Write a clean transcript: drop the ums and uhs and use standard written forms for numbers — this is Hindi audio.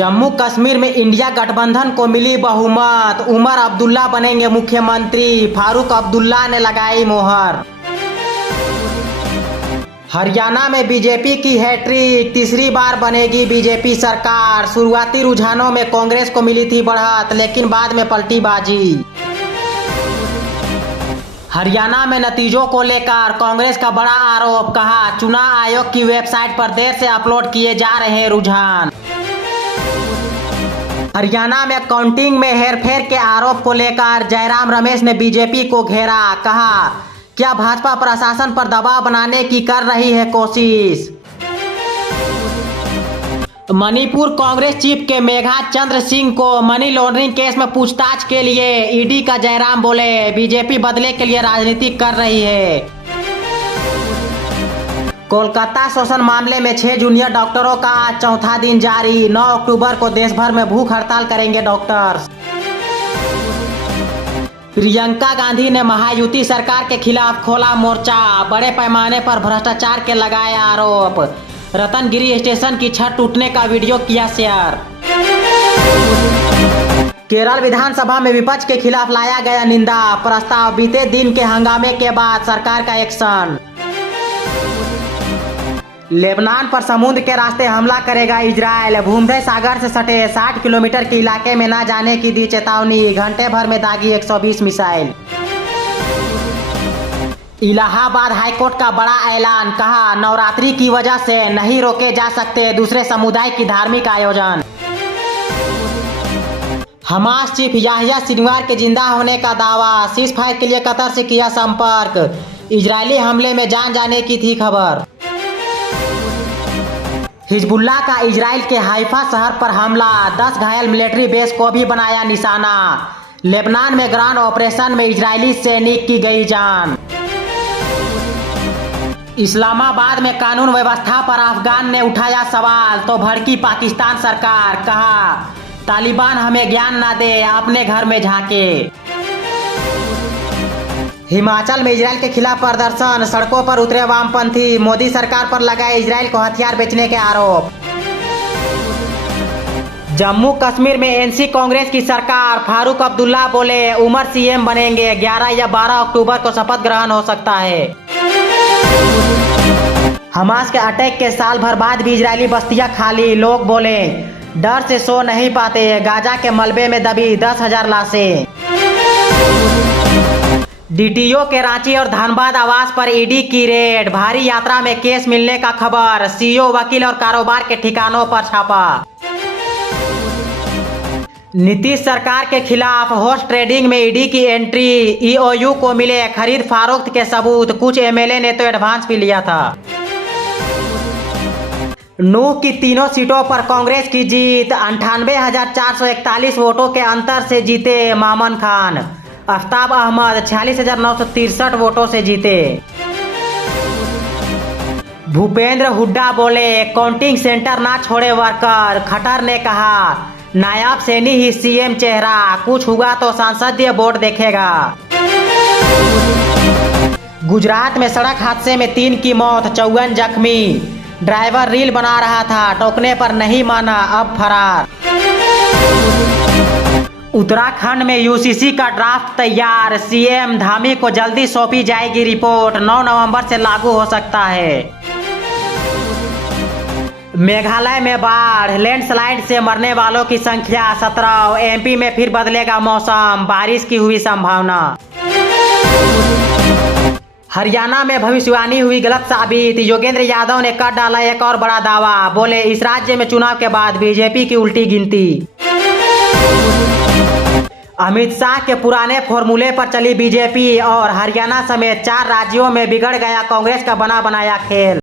जम्मू कश्मीर में इंडिया गठबंधन को मिली बहुमत, उमर अब्दुल्ला बनेंगे मुख्यमंत्री, फारूक अब्दुल्ला ने लगाई मोहर। हरियाणा में बीजेपी की हैट्रिक, तीसरी बार बनेगी बीजेपी सरकार। शुरुआती रुझानों में कांग्रेस को मिली थी बढ़त, लेकिन बाद में पलटी बाजी। हरियाणा में नतीजों को लेकर कांग्रेस का बड़ा आरोप, कहा चुनाव आयोग की वेबसाइट पर देर से अपलोड किए जा रहे रुझान। हरियाणा में काउंटिंग में हेरफेर के आरोप को लेकर जयराम रमेश ने बीजेपी को घेरा, कहा क्या भाजपा प्रशासन पर दबाव बनाने की कर रही है कोशिश। मणिपुर कांग्रेस चीफ के मेघा चंद्र सिंह को मनी लॉन्ड्रिंग केस में पूछताछ के लिए ईडी का जयराम बोले, बीजेपी बदले के लिए राजनीति कर रही है। कोलकाता शोषण मामले में 6 जूनियर डॉक्टरों का आज चौथा दिन जारी। 9 अक्टूबर को देश भर में भूख हड़ताल करेंगे डॉक्टर्स। प्रियंका गांधी ने महायुति सरकार के खिलाफ खोला मोर्चा, बड़े पैमाने पर भ्रष्टाचार के लगाए आरोप। रतनगिरी स्टेशन की छत टूटने का वीडियो किया शेयर। केरल विधानसभा में विपक्ष के खिलाफ लाया गया निंदा प्रस्ताव, बीते दिन के हंगामे के बाद सरकार का एक्शन। लेबनान पर समुद्र के रास्ते हमला करेगा इजराइल, भूमध्य सागर से सटे 60 किलोमीटर के इलाके में न जाने की दी चेतावनी, घंटे भर में दागी 120 मिसाइल। इलाहाबाद हाईकोर्ट का बड़ा ऐलान, कहा नवरात्रि की वजह से नहीं रोके जा सकते दूसरे समुदाय की धार्मिक आयोजन। हमास चीफ याह्या सिनवार के जिंदा होने का दावा, सीज़फायर के लिए कतर से किया संपर्क, इजरायली हमले में जान जाने की थी खबर। हिजबुल्ला का इजराइल के हाइफा शहर पर हमला, 10 घायल, मिलिट्री बेस को भी बनाया निशाना। लेबनान में ग्रांड ऑपरेशन में इजरायली सैनिक की गई जान। इस्लामाबाद में कानून व्यवस्था पर अफगान ने उठाया सवाल, तो भड़की पाकिस्तान सरकार, कहा तालिबान हमें ज्ञान ना दे, अपने घर में झांके। हिमाचल में इजराइल के खिलाफ प्रदर्शन, सड़कों पर उतरे वामपंथी, मोदी सरकार पर लगाए इजराइल को हथियार बेचने के आरोप। जम्मू कश्मीर में एनसी कांग्रेस की सरकार, फारूक अब्दुल्ला बोले उमर सीएम बनेंगे, 11 या 12 अक्टूबर को शपथ ग्रहण हो सकता है। हमास के अटैक के साल भर बाद भी इजरायली बस्तियां खाली, लोग बोले डर से सो नहीं पाते, गाजा के मलबे में दबी 10,000 लाशें। डीटीओ के रांची और धनबाद आवास पर ईडी की रेड, भारी यात्रा में केस मिलने का खबर, सीईओ वकील और कारोबार के ठिकानों पर छापा। नीतीश सरकार के खिलाफ हॉर्स ट्रेडिंग में ईडी की एंट्री, ईओयू को मिले खरीद फरोख्त के सबूत, कुछ एमएलए ने तो एडवांस भी लिया था। नूह की तीनों सीटों पर कांग्रेस की जीत, 98,441 वोटों के अंतर से जीते मामन खान। आफ्ताब अहमद 46,963 वोटों से जीते। भूपेंद्र हुड्डा बोले काउंटिंग सेंटर ना छोड़े वर्कर, खट्टर ने कहा नायब सैनी ही सीएम चेहरा, कुछ हुआ तो संसदीय बोर्ड देखेगा। गुजरात में सड़क हादसे में 3 की मौत, 54 जख्मी, ड्राइवर रील बना रहा था, टोकने पर नहीं माना, अब फरार। उत्तराखंड में यूसीसी का ड्राफ्ट तैयार, सीएम धामी को जल्दी सौंपी जाएगी रिपोर्ट, 9 नवंबर से लागू हो सकता है। मेघालय में बाढ़, लैंडस्लाइड से मरने वालों की संख्या 17, एमपी में फिर बदलेगा मौसम, बारिश की हुई संभावना। हरियाणा में भविष्यवाणी हुई गलत साबित, योगेंद्र यादव ने कर डाला एक और बड़ा दावा, बोले इस राज्य में चुनाव के बाद बीजेपी की उल्टी गिनती। अमित शाह के पुराने फॉर्मूले पर चली बीजेपी और हरियाणा समेत 4 राज्यों में बिगड़ गया कांग्रेस का बना बनाया खेल।